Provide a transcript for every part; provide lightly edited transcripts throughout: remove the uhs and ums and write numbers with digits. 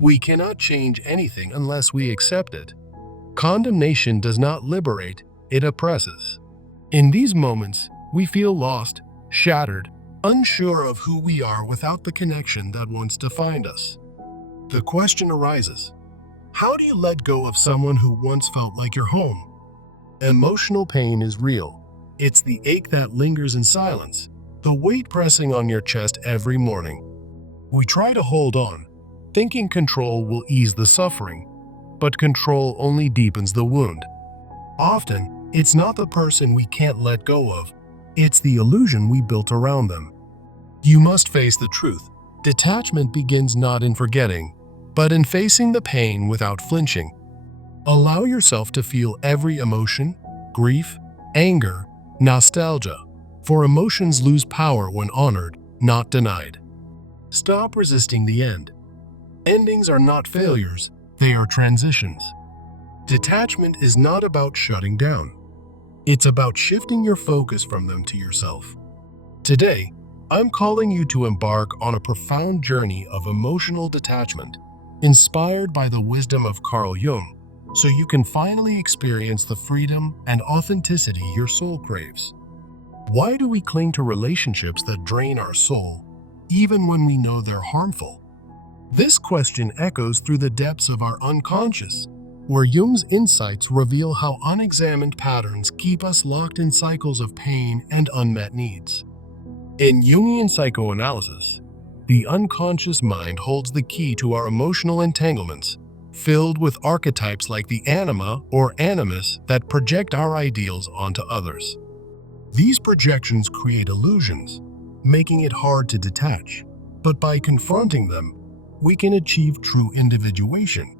We cannot change anything unless we accept it. Condemnation does not liberate, it oppresses. In these moments, we feel lost, shattered, unsure of who we are without the connection that once defined us. The question arises, how do you let go of someone who once felt like your home? Emotional pain is real. It's the ache that lingers in silence, the weight pressing on your chest every morning. We try to hold on, thinking control will ease the suffering, but control only deepens the wound. Often, it's not the person we can't let go of, it's the illusion we built around them. You must face the truth. Detachment begins not in forgetting, but in facing the pain without flinching. Allow yourself to feel every emotion, grief, anger, nostalgia, for emotions lose power when honored, not denied. Stop resisting the end. Endings are not failures, they are transitions. Detachment is not about shutting down. It's about shifting your focus from them to yourself. Today, I'm calling you to embark on a profound journey of emotional detachment, inspired by the wisdom of Carl Jung, so you can finally experience the freedom and authenticity your soul craves. Why do we cling to relationships that drain our soul, even when we know they're harmful? This question echoes through the depths of our unconscious, where Jung's insights reveal how unexamined patterns keep us locked in cycles of pain and unmet needs. In Jungian psychoanalysis, the unconscious mind holds the key to our emotional entanglements, filled with archetypes like the anima or animus that project our ideals onto others. These projections create illusions, making it hard to detach, but by confronting them, we can achieve true individuation,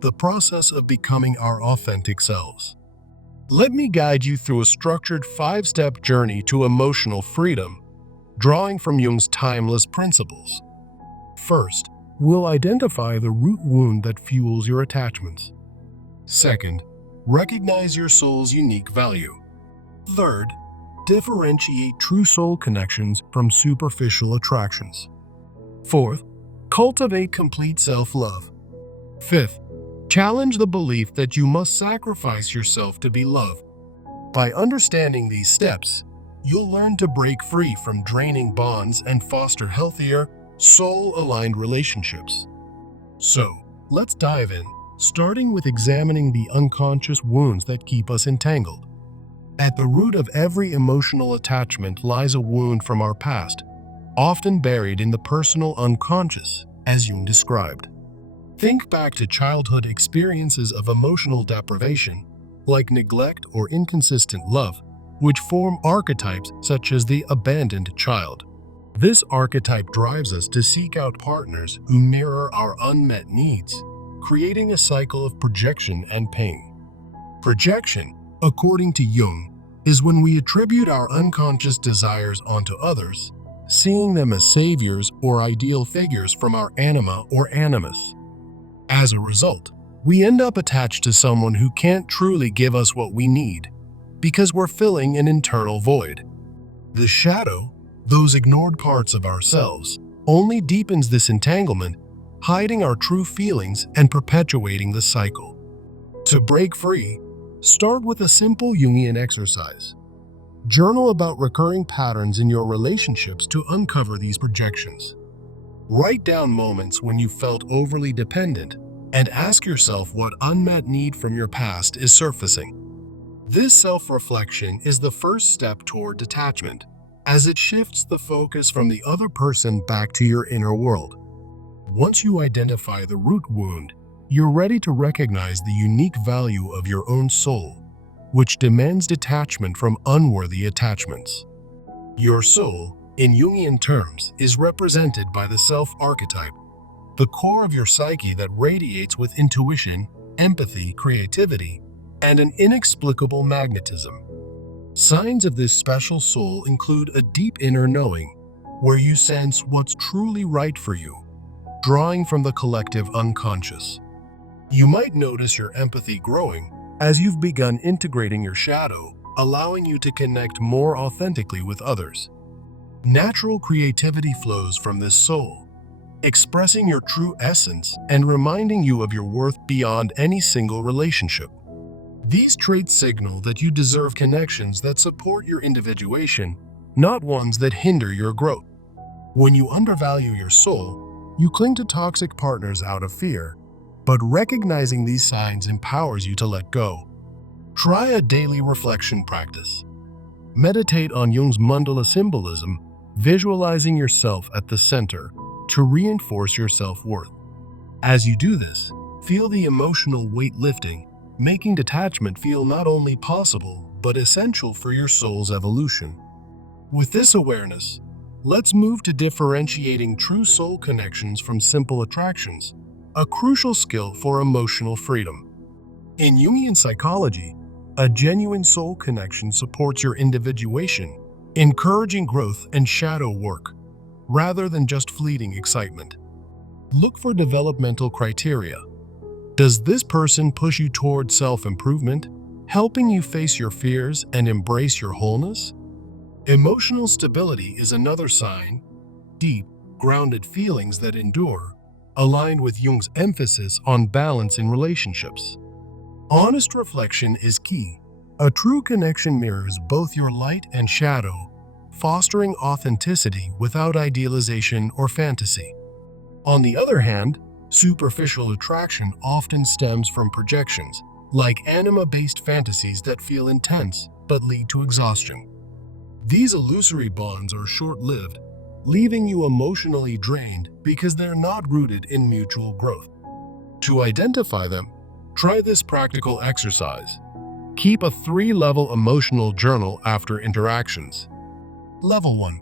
the process of becoming our authentic selves. Let me guide you through a structured 5-step journey to emotional freedom, drawing from Jung's timeless principles. First, we'll identify the root wound that fuels your attachments. Second, recognize your soul's unique value. Third, differentiate true soul connections from superficial attractions. Fourth, cultivate complete self-love. Fifth, challenge the belief that you must sacrifice yourself to be loved. By understanding these steps, you'll learn to break free from draining bonds and foster healthier, soul-aligned relationships. So, let's dive in, starting with examining the unconscious wounds that keep us entangled. At the root of every emotional attachment lies a wound from our past, often buried in the personal unconscious, as Jung described. Think back to childhood experiences of emotional deprivation, like neglect or inconsistent love, which form archetypes such as the abandoned child. This archetype drives us to seek out partners who mirror our unmet needs, creating a cycle of projection and pain. Projection, according to Jung, is when we attribute our unconscious desires onto others, seeing them as saviors or ideal figures from our anima or animus. As a result, we end up attached to someone who can't truly give us what we need, because we're filling an internal void. The shadow, those ignored parts of ourselves, only deepens this entanglement, hiding our true feelings and perpetuating the cycle. To break free, start with a simple Jungian exercise. Journal about recurring patterns in your relationships to uncover these projections. Write down moments when you felt overly dependent and ask yourself what unmet need from your past is surfacing. This self-reflection is the first step toward detachment, as it shifts the focus from the other person back to your inner world. Once you identify the root wound, you're ready to recognize the unique value of your own soul, which demands detachment from unworthy attachments. Your soul, in Jungian terms, is represented by the self archetype, the core of your psyche that radiates with intuition, empathy, creativity, and an inexplicable magnetism. Signs of this special soul include a deep inner knowing, where you sense what's truly right for you, drawing from the collective unconscious. You might notice your empathy growing as you've begun integrating your shadow, allowing you to connect more authentically with others. Natural creativity flows from this soul, expressing your true essence and reminding you of your worth beyond any single relationship. These traits signal that you deserve connections that support your individuation, not ones that hinder your growth. When you undervalue your soul, you cling to toxic partners out of fear, but recognizing these signs empowers you to let go. Try a daily reflection practice. Meditate on Jung's mandala symbolism, visualizing yourself at the center to reinforce your self-worth. As you do this, feel the emotional weight lifting, making detachment feel not only possible, but essential for your soul's evolution. With this awareness, let's move to differentiating true soul connections from simple attractions, a crucial skill for emotional freedom. In Jungian psychology, a genuine soul connection supports your individuation, encouraging growth and shadow work, rather than just fleeting excitement. Look for developmental criteria. Does this person push you toward self-improvement, helping you face your fears and embrace your wholeness? Emotional stability is another sign. Deep, grounded feelings that endure, aligned with Jung's emphasis on balance in relationships. Honest reflection is key. A true connection mirrors both your light and shadow, fostering authenticity without idealization or fantasy. On the other hand, superficial attraction often stems from projections, like anima-based fantasies that feel intense but lead to exhaustion. These illusory bonds are short-lived, leaving you emotionally drained because they're not rooted in mutual growth. To identify them, try this practical exercise. Keep a 3-level emotional journal after interactions. Level 1.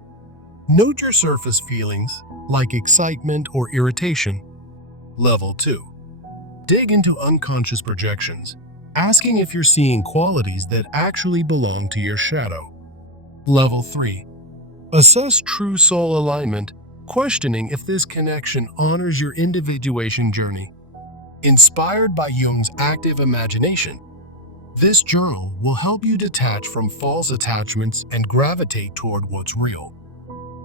Note your surface feelings, like excitement or irritation. Level 2. Dig into unconscious projections, asking if you're seeing qualities that actually belong to your shadow. Level 3. Assess true soul alignment, questioning if this connection honors your individuation journey. Inspired by Jung's active imagination, this journal will help you detach from false attachments and gravitate toward what's real.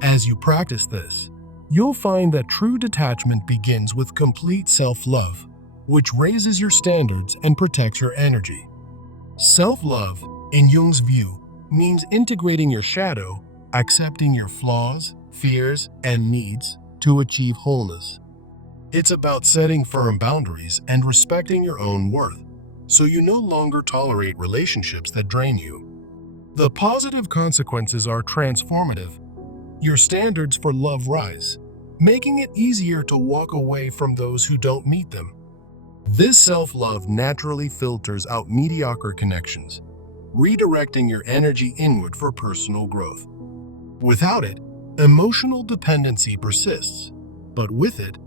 As you practice this, you'll find that true detachment begins with complete self-love, which raises your standards and protects your energy. Self-love, in Jung's view, means integrating your shadow, accepting your flaws, fears, and needs to achieve wholeness. It's about setting firm boundaries and respecting your own worth, so you no longer tolerate relationships that drain you. The positive consequences are transformative. Your standards for love rise, making it easier to walk away from those who don't meet them. This self-love naturally filters out mediocre connections, redirecting your energy inward for personal growth. Without it, emotional dependency persists, but with it,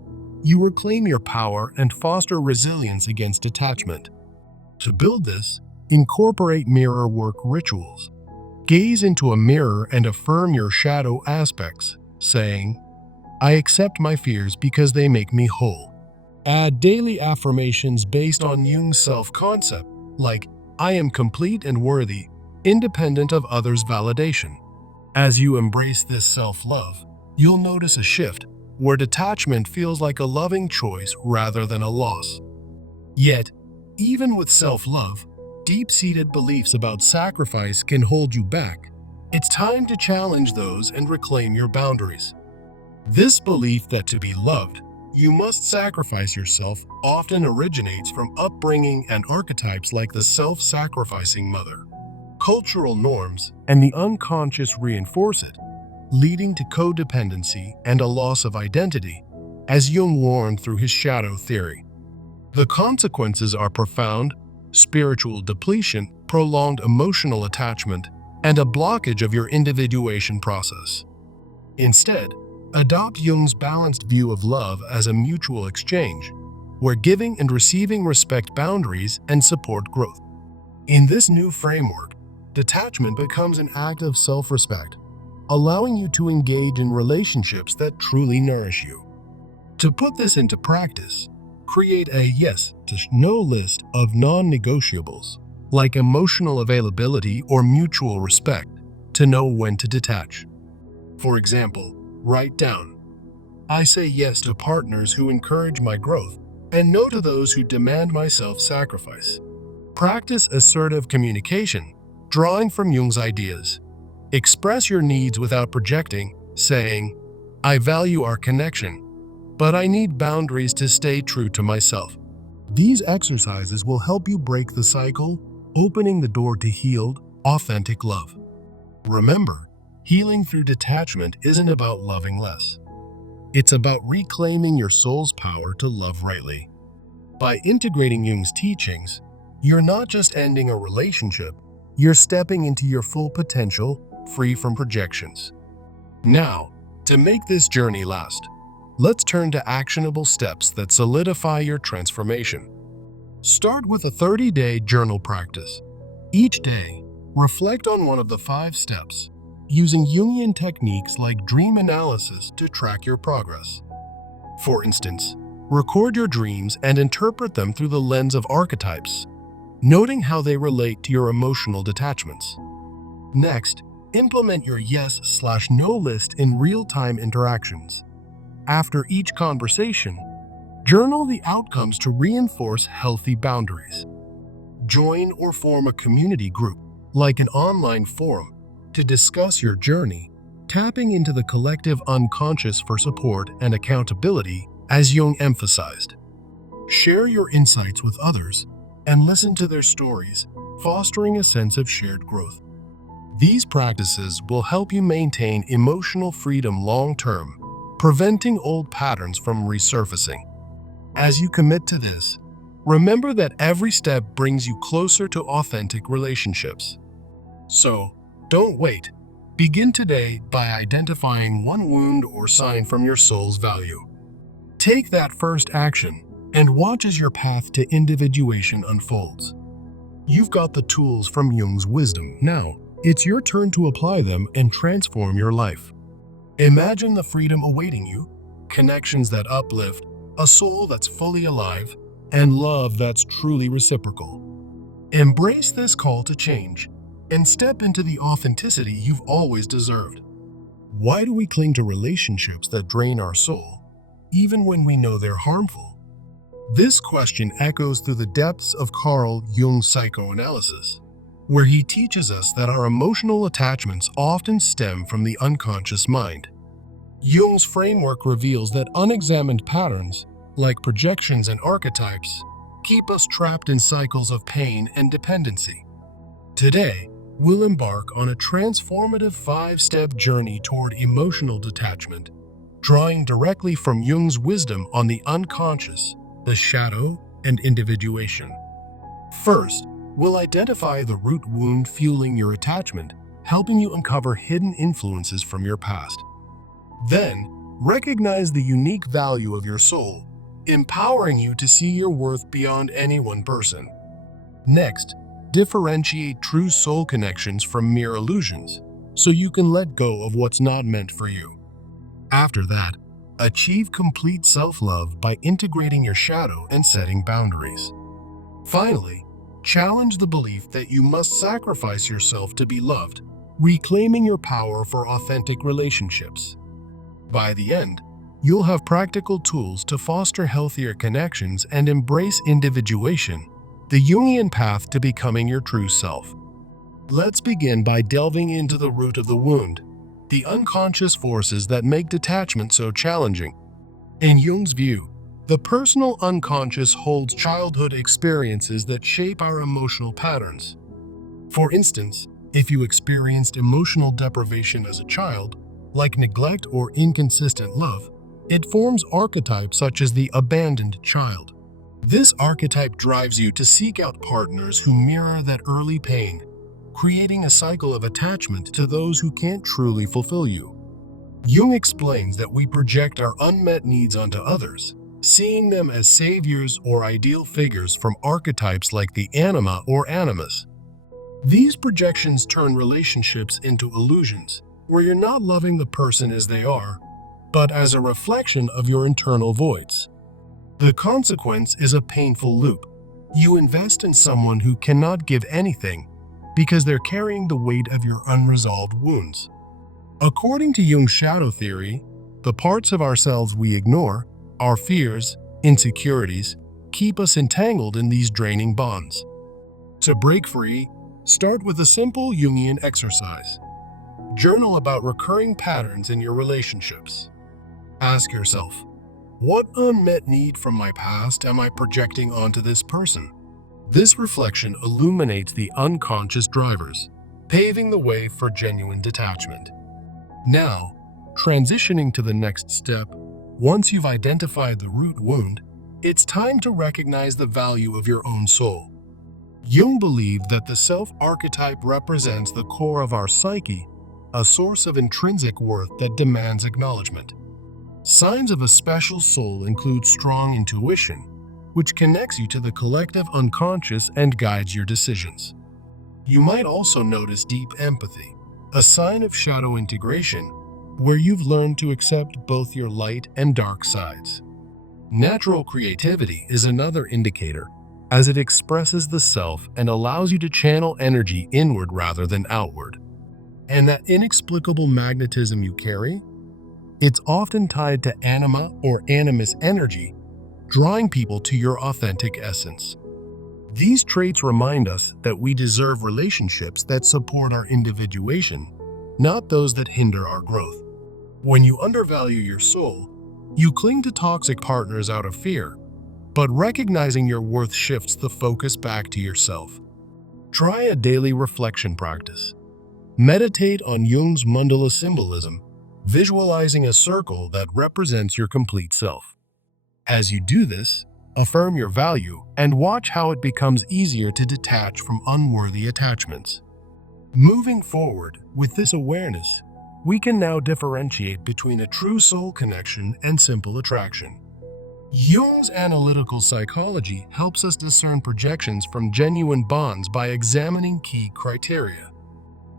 you reclaim your power and foster resilience against detachment. To build this, incorporate mirror work rituals. Gaze into a mirror and affirm your shadow aspects, saying, "I accept my fears because they make me whole." Add daily affirmations based on Jung's self-concept, like, "I am complete and worthy, independent of others' validation." As you embrace this self-love, you'll notice a shift where detachment feels like a loving choice rather than a loss. Yet, even with self-love, deep-seated beliefs about sacrifice can hold you back. It's time to challenge those and reclaim your boundaries. This belief that to be loved, you must sacrifice yourself often originates from upbringing and archetypes like the self-sacrificing mother. Cultural norms and the unconscious reinforce it, leading to codependency and a loss of identity, as Jung warned through his shadow theory. The consequences are profound: spiritual depletion, prolonged emotional attachment, and a blockage of your individuation process. Instead, adopt Jung's balanced view of love as a mutual exchange, where giving and receiving respect boundaries and support growth. In this new framework, detachment becomes an act of self-respect, allowing you to engage in relationships that truly nourish you. To put this into practice, create a yes to no list of non-negotiables, like emotional availability or mutual respect, to know when to detach. For example, write down, I say yes to partners who encourage my growth and no to those who demand my self-sacrifice. Practice assertive communication, drawing from Jung's ideas. Express your needs without projecting, saying, I value our connection, but I need boundaries to stay true to myself. These exercises will help you break the cycle, opening the door to healed, authentic love. Remember, healing through detachment isn't about loving less. It's about reclaiming your soul's power to love rightly. By integrating Jung's teachings, you're not just ending a relationship, you're stepping into your full potential, free from projections. Now, to make this journey last, let's turn to actionable steps that solidify your transformation. Start with a 30-day journal practice. Each day, reflect on one of the 5 steps, using Jungian techniques like dream analysis to track your progress. For instance, record your dreams and interpret them through the lens of archetypes, noting how they relate to your emotional detachments. Next, implement your yes/no list in real-time interactions. After each conversation, journal the outcomes to reinforce healthy boundaries. Join or form a community group, like an online forum, to discuss your journey, tapping into the collective unconscious for support and accountability, as Jung emphasized. Share your insights with others and listen to their stories, fostering a sense of shared growth. These practices will help you maintain emotional freedom long-term, preventing old patterns from resurfacing. As you commit to this, remember that every step brings you closer to authentic relationships. So, don't wait. Begin today by identifying one wound or sign from your soul's value. Take that first action and watch as your path to individuation unfolds. You've got the tools from Jung's wisdom. Now, it's your turn to apply them and transform your life. Imagine the freedom awaiting you, connections that uplift, a soul that's fully alive, and love that's truly reciprocal. Embrace this call to change and step into the authenticity you've always deserved. Why do we cling to relationships that drain our soul, even when we know they're harmful? This question echoes through the depths of Carl Jung's psychoanalysis, where he teaches us that our emotional attachments often stem from the unconscious mind. Jung's framework reveals that unexamined patterns, like projections and archetypes, keep us trapped in cycles of pain and dependency. Today, we'll embark on a transformative 5-step journey toward emotional detachment, drawing directly from Jung's wisdom on the unconscious, the shadow, and individuation. First, we'll identify the root wound fueling your attachment, helping you uncover hidden influences from your past. Then, recognize the unique value of your soul, empowering you to see your worth beyond any one person. Next, differentiate true soul connections from mere illusions, so you can let go of what's not meant for you. After that, achieve complete self-love by integrating your shadow and setting boundaries. Finally, challenge the belief that you must sacrifice yourself to be loved, reclaiming your power for authentic relationships. By the end, you'll have practical tools to foster healthier connections and embrace individuation, the Jungian path to becoming your true self. Let's begin by delving into the root of the wound, the unconscious forces that make detachment so challenging. In Jung's view, the personal unconscious holds childhood experiences that shape our emotional patterns. For instance, if you experienced emotional deprivation as a child, like neglect or inconsistent love, it forms archetypes such as the abandoned child. This archetype drives you to seek out partners who mirror that early pain, creating a cycle of attachment to those who can't truly fulfill you. Jung explains that we project our unmet needs onto others, seeing them as saviors or ideal figures from archetypes like the anima or animus. These projections turn relationships into illusions, where you're not loving the person as they are, but as a reflection of your internal voids. The consequence is a painful loop. You invest in someone who cannot give anything because they're carrying the weight of your unresolved wounds. According to Jung's shadow theory, The parts of ourselves we ignore, our fears, insecurities, keep us entangled in these draining bonds. To break free, start with a simple Jungian exercise. Journal about recurring patterns in your relationships. Ask yourself, what unmet need from my past am I projecting onto this person? This reflection illuminates the unconscious drivers, paving the way for genuine detachment. Now, transitioning to the next step, once you've identified the root wound, it's time to recognize the value of your own soul. Jung believed that the self-archetype represents the core of our psyche, a source of intrinsic worth that demands acknowledgement. Signs of a special soul include strong intuition, which connects you to the collective unconscious and guides your decisions. You might also notice deep empathy, a sign of shadow integration, where you've learned to accept both your light and dark sides. Natural creativity is another indicator, as it expresses the self and allows you to channel energy inward rather than outward. And that inexplicable magnetism you carry? It's often tied to anima or animus energy, drawing people to your authentic essence. These traits remind us that we deserve relationships that support our individuation, not those that hinder our growth. When you undervalue your soul, you cling to toxic partners out of fear, but recognizing your worth shifts the focus back to yourself. Try a daily reflection practice. Meditate on Jung's mandala symbolism, visualizing a circle that represents your complete self. As you do this, affirm your value and watch how it becomes easier to detach from unworthy attachments. Moving forward, with this awareness, we can now differentiate between a true soul connection and simple attraction. Jung's analytical psychology helps us discern projections from genuine bonds by examining key criteria.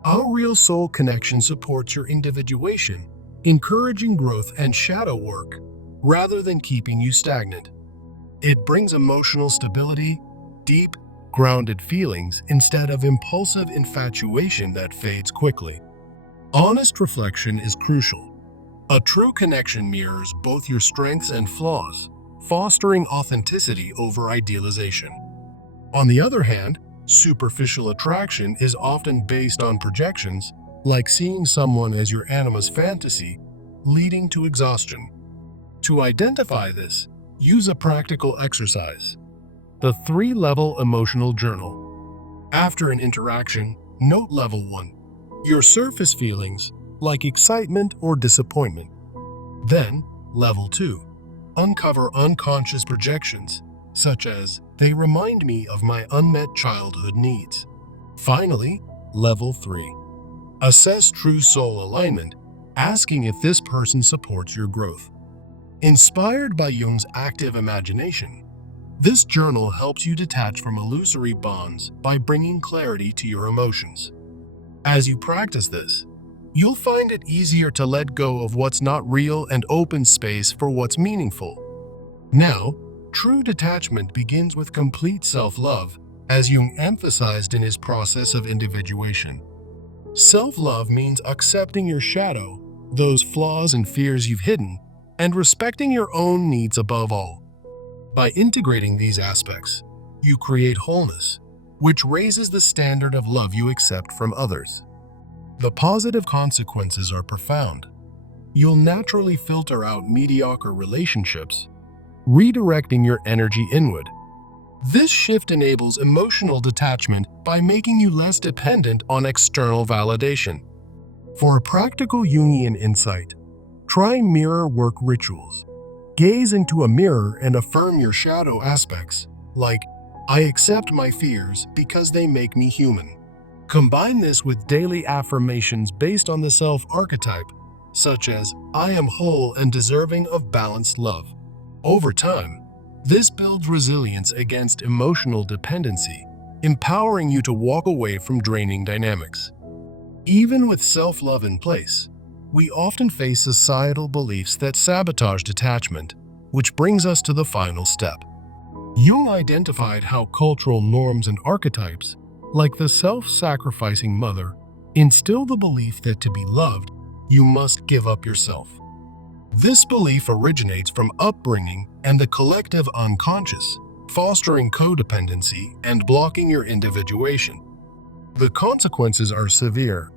Our real soul connection supports your individuation, encouraging growth and shadow work, rather than keeping you stagnant. It brings emotional stability, deep, grounded feelings instead of impulsive infatuation that fades quickly. Honest reflection is crucial. A true connection mirrors both your strengths and flaws, fostering authenticity over idealization. On the other hand, superficial attraction is often based on projections, like seeing someone as your anima's fantasy, leading to exhaustion. To identify this, use a practical exercise. The 3-level emotional journal. After an interaction, note level 1. Your surface feelings, like excitement or disappointment. Then, level 2. Uncover unconscious projections, such as, they remind me of my unmet childhood needs. Finally, level 3. Assess true soul alignment, asking if this person supports your growth. Inspired by Jung's active imagination, this journal helps you detach from illusory bonds by bringing clarity to your emotions. As you practice this, you'll find it easier to let go of what's not real and open space for what's meaningful. Now, true detachment begins with complete self-love, as Jung emphasized in his process of individuation. Self-love means accepting your shadow, those flaws and fears you've hidden, and respecting your own needs above all. By integrating these aspects, you create wholeness, which raises the standard of love you accept from others. The positive consequences are profound. You'll naturally filter out mediocre relationships, redirecting your energy inward. This shift enables emotional detachment by making you less dependent on external validation. For a practical Jungian insight, try mirror work rituals. Gaze into a mirror and affirm your shadow aspects, like, I accept my fears because they make me human. Combine this with daily affirmations based on the self-archetype, such as, I am whole and deserving of balanced love. Over time, this builds resilience against emotional dependency, empowering you to walk away from draining dynamics. Even with self-love in place, we often face societal beliefs that sabotage detachment, which brings us to the final step. Jung identified how cultural norms and archetypes, like the self-sacrificing mother, instill the belief that to be loved, you must give up yourself. This belief originates from upbringing and the collective unconscious, fostering codependency and blocking your individuation. The consequences are severe: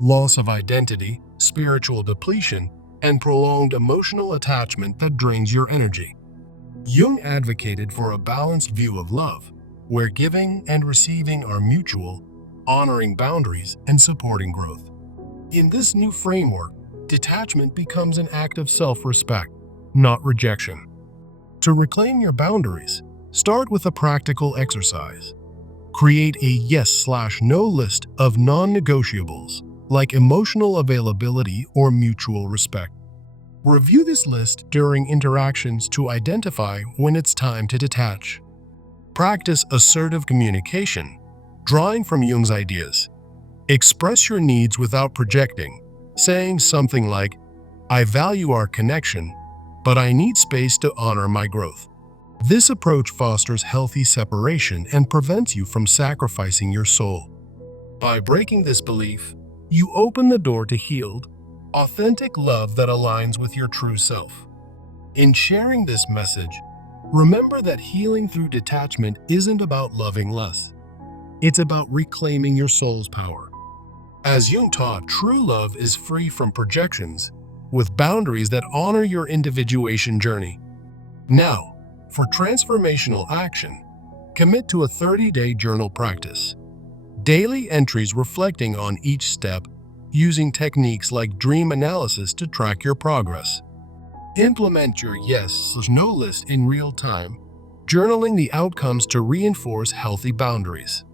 loss of identity, spiritual depletion, and prolonged emotional attachment that drains your energy. Jung advocated for a balanced view of love, where giving and receiving are mutual, honoring boundaries and supporting growth. In this new framework, detachment becomes an act of self-respect, not rejection. To reclaim your boundaries, start with a practical exercise. Create a yes/no list of non-negotiables, like emotional availability or mutual respect. Review this list during interactions to identify when it's time to detach. Practice assertive communication, drawing from Jung's ideas. Express your needs without projecting, saying something like, "I value our connection, but I need space to honor my growth." This approach fosters healthy separation and prevents you from sacrificing your soul. By breaking this belief, you open the door to healed, authentic love that aligns with your true self. In sharing this message, remember that healing through detachment isn't about loving less. It's about reclaiming your soul's power. As Jung taught, true love is free from projections, with boundaries that honor your individuation journey. Now, for transformational action, commit to a 30-day journal practice. Daily entries reflecting on each step, using techniques like dream analysis to track your progress. Implement your yes/no list in real time, journaling the outcomes to reinforce healthy boundaries.